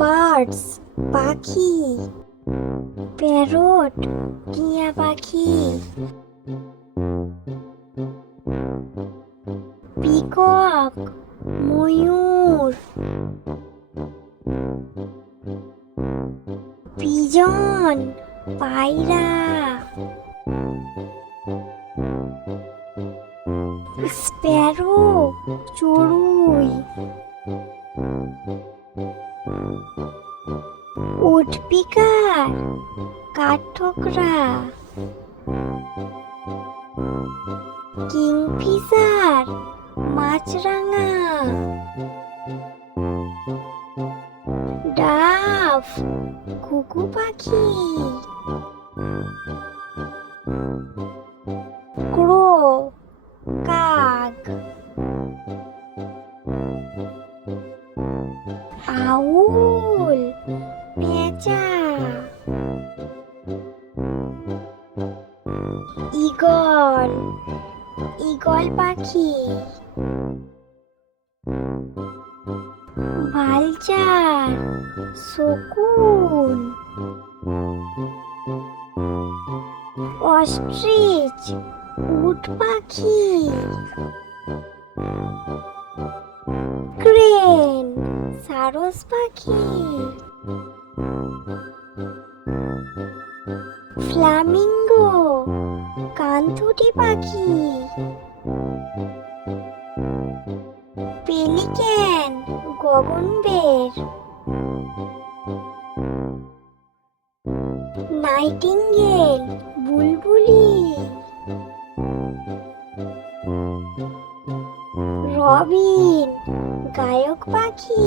Birds পাখি, parrot টিয়া পাখি, পিকক ময়ূর, পিজন পায়রা, স্প্যারো চড়ুই, উডপিকার কাঠঠোকরা, কিংফিশার মাছরাঙা, ডাভ ঘুঘু পাখি, ক্রো কাক, আউল পেঁচা, ঈগল ঈগল পাখি, ভালচার শকুন, অস্ট্রিচ উট পাখি, ক্রেন সারস পাখি, ফ্লামিঙ্গো কানথুটি পাখি, পেলিক্যান গগনবেড়, নাইটিঙ্গেল বুলবুলি, রবিন গায়ক পাখি,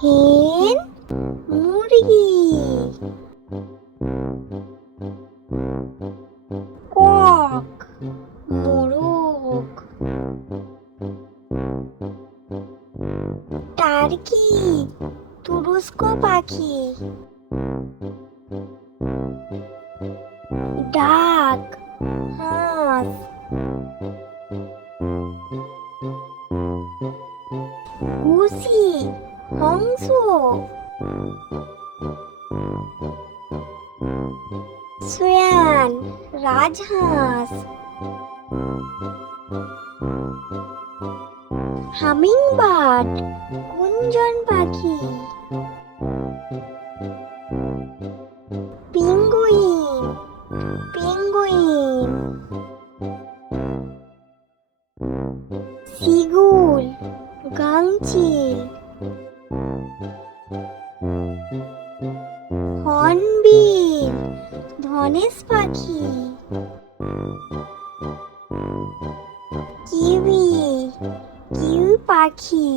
হেন মুরগি, কক মোরগ, টার্কি তুরস্ক পাখি, ডাক হাঁস, গুসি হংস, সোয়ান রাজহাঁস, হামিংবার্ড কুঞ্জন পাখি, পেঙ্গুইন পেঙ্গুইন, সিগুল গাংচিল, হর্নবিল ধনেশ পাখি, কিউই কিউই পাখি।